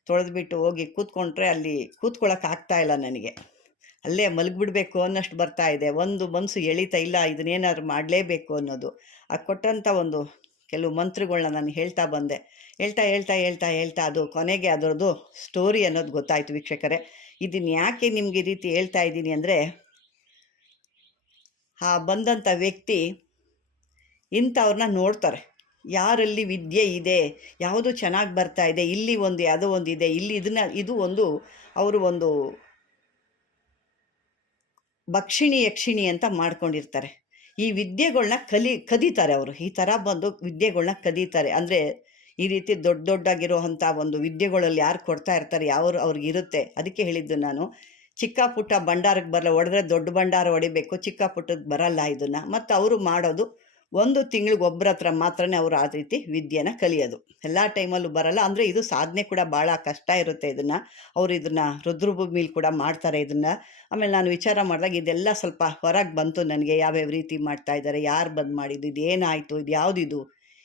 ತೊಳೆದ್ಬಿಟ್ಟು ಹೋಗಿ ಕೂತ್ಕೊಂಡ್ರೆ ಅಲ್ಲಿ ಕೂತ್ಕೊಳ್ಳೋಕ್ಕಾಗ್ತಾಯಿಲ್ಲ ನನಗೆ. ಅಲ್ಲೇ ಮಲಗಿಬಿಡ್ಬೇಕು ಅನ್ನೋಷ್ಟು ಬರ್ತಾ ಇದೆ. ಒಂದು ಮನಸ್ಸು ಎಳೀತಾ ಇಲ್ಲ, ಇದನ್ನೇನಾದ್ರು ಮಾಡಲೇಬೇಕು ಅನ್ನೋದು. ಕೊಟ್ಟಂಥ ಒಂದು ಕೆಲವು ಮಂತ್ರಗಳನ್ನ ನಾನು ಹೇಳ್ತಾ ಬಂದೆ. ಹೇಳ್ತಾ ಅದು ಕೊನೆಗೆ ಅದರದ್ದು ಸ್ಟೋರಿ ಅನ್ನೋದು ಗೊತ್ತಾಯಿತು ವೀಕ್ಷಕರೇ. ಇದನ್ನು ಯಾಕೆ ನಿಮಗೆ ಈ ರೀತಿ ಹೇಳ್ತಾ ಇದ್ದೀನಿ ಅಂದರೆ, ಆ ಬಂದಂಥ ವ್ಯಕ್ತಿ ಇಂಥವ್ರನ್ನ ನೋಡ್ತಾರೆ. ಯಾರಲ್ಲಿ ವಿದ್ಯೆ ಇದೆ, ಯಾವುದು ಚೆನ್ನಾಗಿ ಬರ್ತಾ ಇದೆ, ಇಲ್ಲಿ ಒಂದು ಯಾವುದೋ ಒಂದು ಇದೆ, ಇಲ್ಲಿ ಇದು ಒಂದು ಅವರು ಒಂದು ಭಕ್ಷಿಣಿ ಯಕ್ಷಿಣಿ ಅಂತ ಮಾಡ್ಕೊಂಡಿರ್ತಾರೆ. ಈ ವಿದ್ಯೆಗಳನ್ನ ಕದೀತಾರೆ ಅವರು. ಈ ಥರ ಬಂದು ವಿದ್ಯೆಗಳನ್ನ ಕದೀತಾರೆ. ಅಂದರೆ ಈ ರೀತಿ ದೊಡ್ಡಾಗಿರೋವಂಥ ಒಂದು ವಿದ್ಯೆಗಳಲ್ಲಿ ಯಾರು ಕೊಡ್ತಾ ಇರ್ತಾರೆ, ಅವ್ರಿಗಿರುತ್ತೆ. ಅದಕ್ಕೆ ಹೇಳಿದ್ದು ನಾನು, ಚಿಕ್ಕ ಪುಟ್ಟ ಭಂಡಾರಕ್ಕೆ ಬರಲ್ಲ, ಹೊಡೆದ್ರೆ ದೊಡ್ಡ ಭಂಡಾರ ಹೊಡಿಬೇಕು, ಚಿಕ್ಕ ಪುಟ್ಟಕ್ಕೆ ಬರಲ್ಲ ಇದನ್ನು. ಮತ್ತು ಅವರು ಮಾಡೋದು 1 ತಿಂಗಳಿಗೆ ಒಬ್ಬರ ಹತ್ರ ಮಾತ್ರನೇ ಅವರು ಆ ರೀತಿ ವಿದ್ಯೆನ ಕಲಿಯೋದು. ಎಲ್ಲ ಟೈಮಲ್ಲೂ ಬರಲ್ಲ. ಅಂದರೆ ಇದು ಸಾಧನೆ ಕೂಡ ಭಾಳ ಕಷ್ಟ ಇರುತ್ತೆ. ಅವರು ಇದನ್ನು ರುದ್ರಭೂಮಿಲಿ ಕೂಡ ಮಾಡ್ತಾರೆ ಇದನ್ನು. ಆಮೇಲೆ ನಾನು ವಿಚಾರ ಮಾಡಿದಾಗ ಇದೆಲ್ಲ ಸ್ವಲ್ಪ ಹೊರಗೆ ಬಂತು ನನಗೆ. ಯಾವ್ಯಾವ ರೀತಿ ಮಾಡ್ತಾ ಇದ್ದಾರೆ, ಯಾರು ಬಂದು ಮಾಡಿದ್ದು, ಇದು ಏನಾಯಿತು, ಇದು ಯಾವುದಿದು,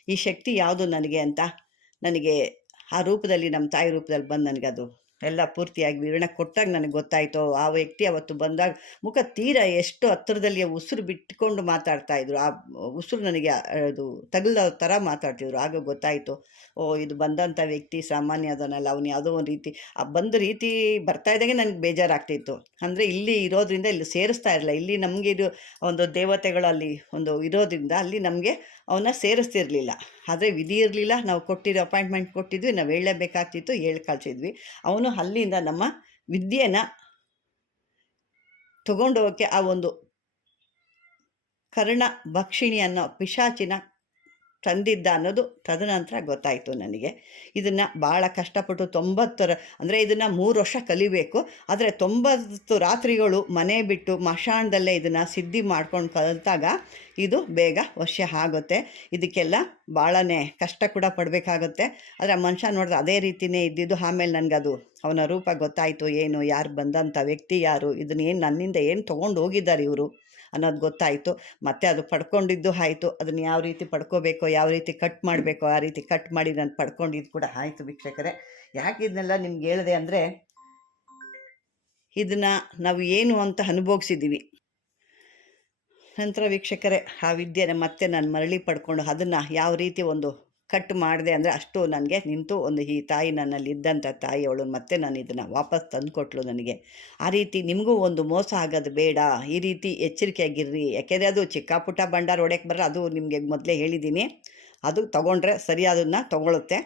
ಈ ಶಕ್ತಿ ಯಾವುದು ನನಗೆ ಅಂತ ನನಗೆ ಆ ರೂಪದಲ್ಲಿ, ನಮ್ಮ ತಾಯಿ ರೂಪದಲ್ಲಿ ಬಂದು ನನಗದು ಎಲ್ಲ ಪೂರ್ತಿಯಾಗಿ ವಿವರಣೆ ಕೊಟ್ಟಾಗ ನನಗೆ ಗೊತ್ತಾಯಿತು. ಆ ವ್ಯಕ್ತಿ ಅವತ್ತು ಬಂದಾಗ ಮುಖ ತೀರ ಎಷ್ಟು ಹತ್ತಿರದಲ್ಲಿ ಉಸಿರು ಬಿಟ್ಕೊಂಡು ಮಾತಾಡ್ತಾಯಿದ್ರು. ಆ ಉಸಿರು ನನಗೆ ಅದು ತಗಲೋ ಥರ ಮಾತಾಡ್ತಿದ್ರು. ಆಗ ಗೊತ್ತಾಯಿತು, ಇದು ಬಂದಂಥ ವ್ಯಕ್ತಿ ಸಾಮಾನ್ಯ ಅದನ್ನಲ್ಲ, ಅವನು ಯಾವುದೋ ಒಂದು ರೀತಿ ಆ ಬಂದ ರೀತಿ ಬರ್ತಾ ಇದ್ದಾಗೆ ನನಗೆ ಬೇಜಾರಾಗ್ತಿತ್ತು. ಅಂದರೆ ಇಲ್ಲಿ ಇರೋದ್ರಿಂದ ಇಲ್ಲಿ ಸೇರಿಸ್ತಾ ಇರಲಿಲ್ಲ. ಇಲ್ಲಿ ನಮಗೆ ಇದು ಒಂದು ದೇವತೆಗಳಲ್ಲಿ ಒಂದು ಇರೋದ್ರಿಂದ ಅಲ್ಲಿ ನಮಗೆ ಅವನ್ನ ಸೇರಿಸ್ತಿರ್ಲಿಲ್ಲ. ಆದರೆ ವಿಧಿ ಇರಲಿಲ್ಲ, ನಾವು ಕೊಟ್ಟಿರೋ ಅಪಾಯಿಂಟ್ಮೆಂಟ್ ಕೊಟ್ಟಿದ್ವಿ, ನಾವು ಹೇಳಲೇಬೇಕಾಗ್ತಿತ್ತು, ಹೇಳಿ ಕಳಿಸಿದ್ವಿ. ಅವನು ಅಲ್ಲಿಂದ ನಮ್ಮ ವಿದ್ಯೆನ ತಗೊಂಡೋಗೋಕ್ಕೆ ಆ ಒಂದು ಕರ್ಣ ಭಕ್ಷಿಣಿ ಅನ್ನೋ ಪಿಶಾಚಿನ ತಂದಿದ್ದ ಅನ್ನೋದು ತದನಂತರ ಗೊತ್ತಾಯಿತು ನನಗೆ. ಇದನ್ನು ಭಾಳ ಕಷ್ಟಪಟ್ಟು 90 ಅಂದರೆ ಇದನ್ನು 3 ವರ್ಷ ಕಲಿಬೇಕು. ಆದರೆ 90 ರಾತ್ರಿಗಳು ಮನೆ ಬಿಟ್ಟು ಮಶಾಣದಲ್ಲೇ ಇದನ್ನು ಸಿದ್ಧಿ ಮಾಡ್ಕೊಂಡು ಕಲಿತಾಗ ಇದು ಬೇಗ ವಶ ಆಗುತ್ತೆ. ಇದಕ್ಕೆಲ್ಲ ಭಾಳನೇ ಕಷ್ಟ ಕೂಡ ಪಡಬೇಕಾಗುತ್ತೆ. ಆದರೆ ಆ ಮನುಷ್ಯ ನೋಡಿದ್ರೆ ಅದೇ ರೀತಿಯೇ ಇದ್ದಿದ್ದು. ಆಮೇಲೆ ನನಗದು ಅವನ ರೂಪ ಗೊತ್ತಾಯಿತು, ಏನು ಯಾರು ಬಂದಂಥ ವ್ಯಕ್ತಿ ಯಾರು, ಇದನ್ನೇನು ನನ್ನಿಂದ ಏನು ತೊಗೊಂಡು ಹೋಗಿದ್ದಾರೆ ಇವರು ಅನ್ನೋದು ಗೊತ್ತಾಯಿತು. ಮತ್ತು ಅದು ಪಡ್ಕೊಂಡಿದ್ದು ಆಯಿತು. ಅದನ್ನು ಯಾವ ರೀತಿ ಪಡ್ಕೋಬೇಕೋ, ಯಾವ ರೀತಿ ಕಟ್ ಮಾಡಬೇಕೋ ಆ ರೀತಿ ಕಟ್ ಮಾಡಿ ನಾನು ಪಡ್ಕೊಂಡಿದ್ದು ಕೂಡ ಆಯಿತು ವೀಕ್ಷಕರೇ. ಯಾಕೆ ಇದನ್ನೆಲ್ಲ ನಿಮ್ಗೆ ಹೇಳಿದೆ ಅಂದರೆ, ಇದನ್ನು ನಾವು ಏನು ಅಂತ ಅನುಭವಿಸಿದ್ದೀವಿ. ನಂತರ ವೀಕ್ಷಕರೇ ಆ ವಿದ್ಯೆನ ಮತ್ತೆ ನಾನು ಮರಳಿ ಪಡ್ಕೊಂಡು ಅದನ್ನು ಯಾವ ರೀತಿ ಒಂದು ಕಟ್ ಮಾಡಿದೆ ಅಂದರೆ, ಅಷ್ಟು ನನಗೆ ನಿಂತು ಒಂದು ಈ ತಾಯಿ, ನನ್ನಲ್ಲಿ ಇದ್ದಂಥ ತಾಯಿ ಅವಳು ಮತ್ತೆ ನಾನು ಇದನ್ನು ವಾಪಸ್ ತಂದುಕೊಟ್ಲು ನನಗೆ. ಆ ರೀತಿ ನಿಮಗೂ ಒಂದು ಮೋಸ ಆಗೋದು ಬೇಡ, ಈ ರೀತಿ ಎಚ್ಚರಿಕೆಯಾಗಿರ್ರಿ. ಯಾಕೆಂದರೆ ಅದು ಚಿಕ್ಕ ಪುಟ್ಟ ಭಂಡಾರ ಹೊಡೆಯಕ್ಕೆ ಬರಲ್ಲ, ಅದು ನಿಮಗೆ ಮೊದಲೇ ಹೇಳಿದ್ದೀನಿ. ಅದು ತೊಗೊಂಡ್ರೆ ಸರಿಯಾದನ್ನು ತೊಗೊಳುತ್ತೆ.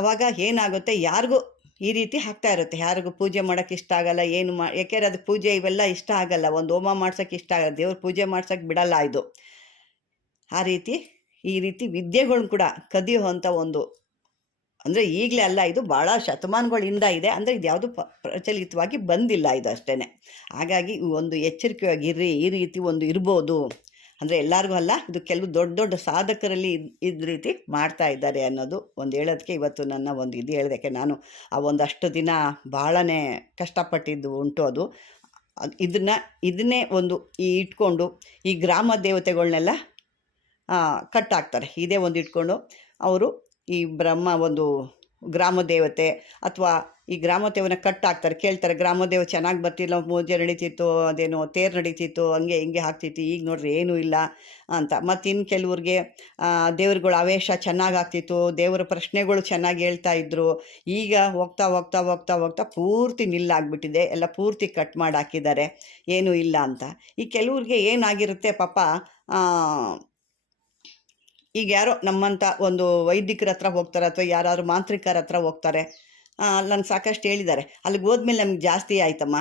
ಆವಾಗ ಏನಾಗುತ್ತೆ, ಯಾರಿಗೂ ಈ ರೀತಿ ಆಗ್ತಾ ಇರುತ್ತೆ. ಯಾರಿಗೂ ಪೂಜೆ ಮಾಡೋಕ್ಕೆ ಇಷ್ಟ ಆಗಲ್ಲ, ಯಾಕೆಂದರೆ ಅದಕ್ಕೆ ಪೂಜೆ ಇವೆಲ್ಲ ಇಷ್ಟ ಆಗಲ್ಲ. ಒಂದು ಹೋಮ ಮಾಡ್ಸೋಕ್ಕೆ ಇಷ್ಟ ಆಗಲ್ಲ, ದೇವ್ರ ಪೂಜೆ ಮಾಡ್ಸೋಕ್ಕೆ ಬಿಡಲ್ಲ ಇದು. ಆ ರೀತಿ ಈ ರೀತಿ ವಿದ್ಯೆಗಳನ್ನ ಕೂಡ ಕದಿಯುವಂಥ ಒಂದು, ಅಂದರೆ ಈಗಲೇ ಅಲ್ಲ, ಇದು ಭಾಳ ಶತಮಾನಗಳಿಂದ ಇದೆ. ಅಂದರೆ ಇದು ಯಾವುದು ಪ್ರಚಲಿತವಾಗಿ ಬಂದಿಲ್ಲ ಇದು ಅಷ್ಟೇ. ಹಾಗಾಗಿ ಒಂದು ಎಚ್ಚರಿಕೆಯಾಗಿರ್ರಿ. ಈ ರೀತಿ ಒಂದು ಇರ್ಬೋದು ಅಂದರೆ ಎಲ್ಲರಿಗೂ ಅಲ್ಲ, ಇದು ಕೆಲವು ದೊಡ್ಡ ದೊಡ್ಡ ಸಾಧಕರಲ್ಲಿ ಇದ್ ರೀತಿ ಮಾಡ್ತಾ ಇದ್ದಾರೆ ಅನ್ನೋದು ಒಂದು ಹೇಳೋದಕ್ಕೆ ಇವತ್ತು ನನ್ನ ಒಂದು ಇದು ಹೇಳೋದಕ್ಕೆ. ನಾನು ಆ ಒಂದಷ್ಟು ದಿನ ಭಾಳನೇ ಕಷ್ಟಪಟ್ಟಿದ್ದು ಉಂಟು. ಅದು ಇದನ್ನೇ ಒಂದು ಇಟ್ಕೊಂಡು ಈ ಗ್ರಾಮ ದೇವತೆಗಳನ್ನೆಲ್ಲ ಕಟ್ಟಾಕ್ತಾರೆ. ಇದೇ ಒಂದು ಇಟ್ಕೊಂಡು ಅವರು ಈ ಬ್ರಹ್ಮ ಒಂದು ಗ್ರಾಮ ದೇವತೆ ಅಥವಾ ಈ ಗ್ರಾಮ ದೇವನ ಕಟ್ಟಾಕ್ತಾರೆ. ಕೇಳ್ತಾರೆ, ಗ್ರಾಮ ದೇವ ಚೆನ್ನಾಗಿ ಬರ್ತಿಲ್ಲ, ಪೂಜೆ ನಡೀತಿತ್ತು, ಅದೇನೋ ತೇರು ನಡೀತಿತ್ತು, ಹಂಗೆ ಹಿಂಗೆ ಆಗ್ತಿತ್ತು, ಈಗ ನೋಡ್ರಿ ಏನೂ ಇಲ್ಲ ಅಂತ. ಮತ್ತು ಇನ್ನು ಕೆಲವ್ರಿಗೆ ದೇವ್ರುಗಳ ಆವೇಶ ಚೆನ್ನಾಗಿ ಆಗ್ತಿತ್ತು, ದೇವರ ಪ್ರಶ್ನೆಗಳು ಚೆನ್ನಾಗಿ ಹೇಳ್ತಾ ಇದ್ರು. ಈಗ ಹೋಗ್ತಾ ಹೋಗ್ತಾ ಹೋಗ್ತಾ ಹೋಗ್ತಾ ಪೂರ್ತಿ ನಿಲ್ಲಾಗ್ಬಿಟ್ಟಿದೆ, ಎಲ್ಲ ಪೂರ್ತಿ ಕಟ್ ಮಾಡಿ ಹಾಕಿದ್ದಾರೆ, ಏನೂ ಇಲ್ಲ ಅಂತ. ಈ ಕೆಲವ್ರಿಗೆ ಏನಾಗಿರುತ್ತೆ ಪಾಪ, ಈಗ ಯಾರೋ ನಮ್ಮಂಥ ಒಂದು ವೈದಿಕರ ಹತ್ರ ಹೋಗ್ತಾರೆ ಅಥವಾ ಯಾರಾದ್ರು ಮಾಂತ್ರಿಕರ ಹತ್ರ ಹೋಗ್ತಾರೆ. ನಾನು ಸಾಕಷ್ಟು ಹೇಳಿದ್ದಾರೆ, ಅಲ್ಲಿಗೆ ಹೋದ್ಮೇಲೆ ನಮ್ಗೆ ಜಾಸ್ತಿ ಆಯ್ತಮ್ಮ,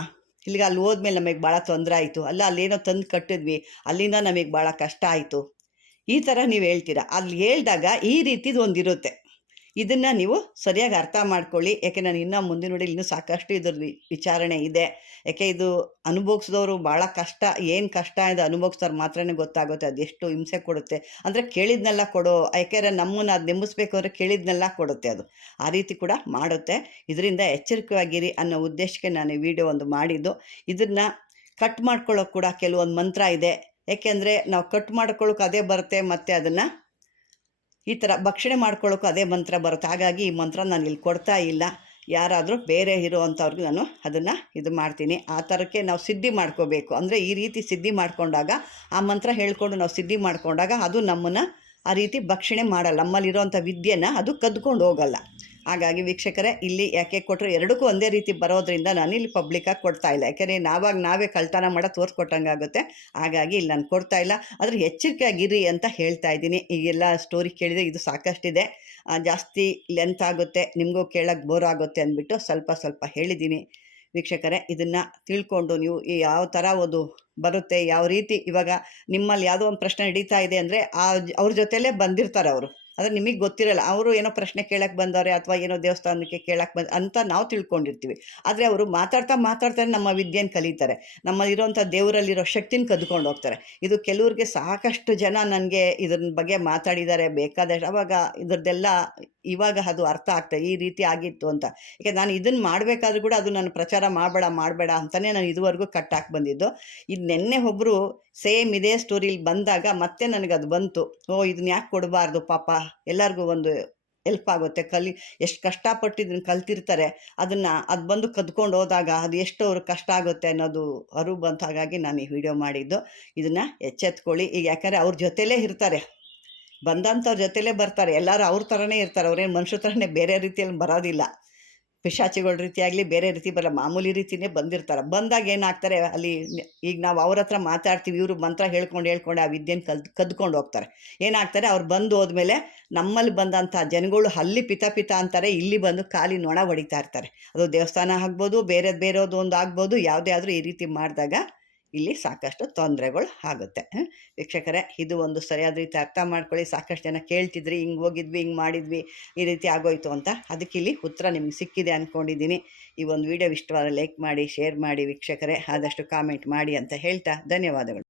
ಇಲ್ಲಿಗೆ ಅಲ್ಲಿ ಹೋದ್ಮೇಲೆ ನಮಗೆ ಭಾಳ ತೊಂದರೆ ಆಯಿತು, ಅಲ್ಲೇನೋ ತಂದು ಕಟ್ಟಿದ್ವಿ, ಅಲ್ಲಿಂದ ನಮಗೆ ಭಾಳ ಕಷ್ಟ ಆಯಿತು, ಈ ಥರ ನೀವು ಹೇಳ್ತೀರಾ. ಅಲ್ಲಿ ಹೇಳಿದಾಗ ಈ ರೀತಿದು ಒಂದಿರುತ್ತೆ. ಇದನ್ನು ನೀವು ಸರಿಯಾಗಿ ಅರ್ಥ ಮಾಡ್ಕೊಳ್ಳಿ. ಯಾಕೆ ನಾನು ಇನ್ನೂ ಮುಂದಿನ ನೋಡಿ ಇನ್ನೂ ಸಾಕಷ್ಟು ಇದ್ರ ವಿಚಾರಣೆ ಇದೆ. ಯಾಕೆ ಇದು ಅನುಭವಿಸಿದವರು ಭಾಳ ಕಷ್ಟ, ಏನು ಕಷ್ಟ ಇದೆ ಅನುಭವಿಸ್ದವ್ರು ಮಾತ್ರನೇ ಗೊತ್ತಾಗುತ್ತೆ ಅದೆಷ್ಟು ಹಿಂಸೆ ಕೊಡುತ್ತೆ. ಅಂದರೆ ಕೇಳಿದ್ನೆಲ್ಲ ಕೊಡೋ, ಯಾಕೆಂದರೆ ನಮ್ಮನ್ನು ಅದು ನೆಂಬಿಸ್ಬೇಕು ಅಂದರೆ ಕೇಳಿದ್ನೆಲ್ಲ ಕೊಡುತ್ತೆ, ಅದು ಆ ರೀತಿ ಕೂಡ ಮಾಡುತ್ತೆ. ಇದರಿಂದ ಎಚ್ಚರಿಕೆಯಾಗಿರಿ ಅನ್ನೋ ಉದ್ದೇಶಕ್ಕೆ ನಾನು ಈ ವಿಡಿಯೋ ಒಂದು ಮಾಡಿದ್ದು. ಇದನ್ನು ಕಟ್ ಮಾಡ್ಕೊಳ್ಳೋಕೆ ಕೂಡ ಕೆಲವೊಂದು ಮಂತ್ರ ಇದೆ. ಏಕೆಂದರೆ ನಾವು ಕಟ್ ಮಾಡ್ಕೊಳ್ಳೋಕೆ ಅದೇ ಬರುತ್ತೆ, ಮತ್ತು ಅದನ್ನು ಈ ಥರ ಭಕ್ಷಣೆ ಮಾಡ್ಕೊಳ್ಳೋಕ್ಕೂ ಅದೇ ಮಂತ್ರ ಬರುತ್ತೆ. ಹಾಗಾಗಿ ಈ ಮಂತ್ರ ನಾನು ಇಲ್ಲಿ ಕೊಡ್ತಾ ಇಲ್ಲ. ಯಾರಾದರೂ ಬೇರೆ ಇರೋ ಅಂಥವ್ರಿಗೆ ನಾನು ಅದನ್ನು ಇದು ಮಾಡ್ತೀನಿ. ಆ ಥರಕ್ಕೆ ನಾವು ಸಿದ್ಧಿ ಮಾಡ್ಕೋಬೇಕು. ಅಂದರೆ ಈ ರೀತಿ ಸಿದ್ಧಿ ಮಾಡ್ಕೊಂಡಾಗ, ಆ ಮಂತ್ರ ಹೇಳ್ಕೊಂಡು ನಾವು ಸಿದ್ಧಿ ಮಾಡ್ಕೊಂಡಾಗ ಅದು ನಮ್ಮನ್ನು ಆ ರೀತಿ ಭಕ್ಷಣೆ ಮಾಡಲ್ಲ, ನಮ್ಮಲ್ಲಿರೋಂಥ ವಿದ್ಯೆನ ಅದು ಕದ್ಕೊಂಡು ಹೋಗಲ್ಲ. ಹಾಗಾಗಿ ವೀಕ್ಷಕರೇ, ಇಲ್ಲಿ ಯಾಕೆ ಕೊಟ್ಟರು, ಎರಡಕ್ಕೂ ಒಂದೇ ರೀತಿ ಬರೋದ್ರಿಂದ ನಾನು ಇಲ್ಲಿ ಪಬ್ಲಿಕ್ಕಾಗಿ ಕೊಡ್ತಾಯಿಲ್ಲ. ಯಾಕೆಂದರೆ ನಾವೇ ಕಳ್ತನ ಮಾಡೋ ತೋರಿಸ್ಕೊಟ್ಟಂಗೆ ಆಗುತ್ತೆ. ಹಾಗಾಗಿ ಇಲ್ಲಿ ನಾನು ಕೊಡ್ತಾಯಿಲ್ಲ. ಆದರೆ ಎಚ್ಚರಿಕೆಯಾಗಿರಿ ಅಂತ ಹೇಳ್ತಾ ಇದ್ದೀನಿ. ಈಗೆಲ್ಲ ಸ್ಟೋರಿ ಕೇಳಿದರೆ ಇದು ಸಾಕಷ್ಟಿದೆ, ಜಾಸ್ತಿ ಲೆಂತ್ ಆಗುತ್ತೆ, ನಿಮಗೂ ಕೇಳೋಕ್ಕೆ ಬೋರ್ ಆಗುತ್ತೆ ಅಂದ್ಬಿಟ್ಟು ಸ್ವಲ್ಪ ಹೇಳಿದ್ದೀನಿ. ವೀಕ್ಷಕರೇ, ಇದನ್ನು ತಿಳ್ಕೊಂಡು ನೀವು ಯಾವ ಥರ ಒಂದು ಬರುತ್ತೆ, ಯಾವ ರೀತಿ ಇವಾಗ ನಿಮ್ಮಲ್ಲಿ ಯಾವುದೋ ಒಂದು ಪ್ರಶ್ನೆ ನಡೀತಾ ಇದೆ ಅಂದರೆ ಅವ್ರ ಜೊತೆಲೇ ಬಂದಿರ್ತಾರೆ ಅವರು. ಆದರೆ ನಿಮಗೆ ಗೊತ್ತಿರಲ್ಲ, ಅವರು ಏನೋ ಪ್ರಶ್ನೆ ಕೇಳಕ್ಕೆ ಬಂದವ್ರೆ ಅಥವಾ ಏನೋ ದೇವಸ್ಥಾನಕ್ಕೆ ಕೇಳಕ್ಕೆ ಅಂತ ನಾವು ತಿಳ್ಕೊಂಡಿರ್ತೀವಿ. ಆದರೆ ಅವರು ಮಾತಾಡ್ತಾರೆ ನಮ್ಮ ವಿದ್ಯೆನ ಕಲಿತಾರೆ, ನಮ್ಮಲ್ಲಿರೋಂಥ ದೇವರಲ್ಲಿರೋ ಶಕ್ತಿನ ಕದ್ಕೊಂಡು ಹೋಗ್ತಾರೆ. ಇದು ಕೆಲವ್ರಿಗೆ ಸಾಕಷ್ಟು ಜನ ನನಗೆ ಇದ್ರ ಬಗ್ಗೆ ಮಾತಾಡಿದ್ದಾರೆ ಬೇಕಾದಷ್ಟು. ಅವಾಗ ಇದ್ರದ್ದೆಲ್ಲ ಇವಾಗ ಅದು ಅರ್ಥ ಆಗ್ತದೆ, ಈ ರೀತಿ ಆಗಿತ್ತು ಅಂತ. ಈಗ ನಾನು ಇದನ್ನು ಮಾಡಬೇಕಾದ್ರೂ ಕೂಡ ಅದು ನಾನು ಪ್ರಚಾರ ಮಾಡಬೇಡ ಅಂತಲೇ ನಾನು ಇದುವರೆಗೂ ಕಟ್ಟಾಕಿ ಬಂದಿದ್ದು. ಇದು ನೆನ್ನೆ ಒಬ್ಬರು ಸೇಮ್ ಇದೇ ಸ್ಟೋರಿಲಿ ಬಂದಾಗ ಮತ್ತೆ ನನಗೆ ಅದು ಬಂತು, ಇದನ್ನ ಯಾಕೆ ಕೊಡಬಾರ್ದು, ಪಾಪ ಎಲ್ಲರಿಗೂ ಒಂದು ಹೆಲ್ಪ್ ಆಗುತ್ತೆ, ಎಷ್ಟು ಕಷ್ಟಪಟ್ಟು ಇದನ್ನು ಕಲ್ತಿರ್ತಾರೆ, ಅದು ಬಂದು ಕದ್ಕೊಂಡು ಹೋದಾಗ ಅದು ಎಷ್ಟು ಅವ್ರಿಗೆ ಕಷ್ಟ ಆಗುತ್ತೆ ಅನ್ನೋದು ಅರಿವು ಬಂತು. ಹಾಗಾಗಿ ನಾನು ಈ ವಿಡಿಯೋ ಮಾಡಿದ್ದು. ಇದನ್ನು ಎಚ್ಚೆತ್ಕೊಳ್ಳಿ. ಈಗ ಯಾಕಂದರೆ ಅವ್ರ ಜೊತೆಲೇ ಇರ್ತಾರೆ, ಬಂದಂಥವ್ರ ಜೊತೆಲೇ ಬರ್ತಾರೆ, ಎಲ್ಲರೂ ಅವ್ರ ಥರನೇ ಇರ್ತಾರೆ, ಅವ್ರೇನು ಮನುಷ್ಯರ ಥರನೇ ಬೇರೆ ರೀತಿಯಲ್ಲಿ ಬರೋದಿಲ್ಲ. ಪಿಶಾಚಿಗಳ ರೀತಿ ಆಗಲಿ ಬೇರೆ ರೀತಿ ಬರಲ್ಲ, ಮಾಮೂಲಿ ರೀತಿಯೇ ಬಂದಿರ್ತಾರೆ. ಬಂದಾಗ ಏನಾಗ್ತಾರೆ, ಅಲ್ಲಿ ಈಗ ನಾವು ಅವ್ರ ಹತ್ರ ಮಾತಾಡ್ತೀವಿ, ಇವರು ಮಂತ್ರ ಹೇಳ್ಕೊಂಡು ಆ ವಿದ್ಯೆನ ಕದ್ಕೊಂಡು ಹೋಗ್ತಾರೆ. ಏನಾಗ್ತಾರೆ, ಅವ್ರು ಬಂದು ಹೋದ್ಮೇಲೆ ನಮ್ಮಲ್ಲಿ ಬಂದಂಥ ಜನಗಳು ಅಲ್ಲಿ ಪಿತ ಅಂತಾರೆ, ಇಲ್ಲಿ ಬಂದು ಕಾಲಿ ನೊಣ ಹೊಡಿತಾ ಇರ್ತಾರೆ. ಅದು ದೇವಸ್ಥಾನ ಆಗ್ಬೋದು, ಬೇರೆದು ಒಂದು ಆಗ್ಬೋದು, ಯಾವುದೇ ಆದರೂ ಈ ರೀತಿ ಮಾಡಿದಾಗ ಇಲ್ಲಿ ಸಾಕಷ್ಟು ತೊಂದರೆಗಳು ಆಗುತ್ತೆ. ವೀಕ್ಷಕರೇ, ಇದು ಒಂದು ಸರಿಯಾದ ರೀತಿ ಅರ್ಥ ಮಾಡ್ಕೊಳ್ಳಿ. ಸಾಕಷ್ಟು ಜನ ಕೇಳ್ತಿದ್ರಿ, ಹಿಂಗೆ ಹೋಗಿದ್ವಿ, ಹಿಂಗೆ ಮಾಡಿದ್ವಿ, ಈ ರೀತಿ ಆಗೋಯ್ತು ಅಂತ. ಅದಕ್ಕೆ ಇಲ್ಲಿ ಉತ್ತರ ನಿಮ್ಗೆ ಸಿಕ್ಕಿದೆ ಅಂದ್ಕೊಂಡಿದ್ದೀನಿ. ಈ ಒಂದು ವಿಡಿಯೋ ಇಷ್ಟವಾದರೆ ಲೈಕ್ ಮಾಡಿ, ಶೇರ್ ಮಾಡಿ ವೀಕ್ಷಕರೇ, ಆದಷ್ಟು ಕಾಮೆಂಟ್ ಮಾಡಿ ಅಂತ ಹೇಳ್ತಾ ಧನ್ಯವಾದಗಳು.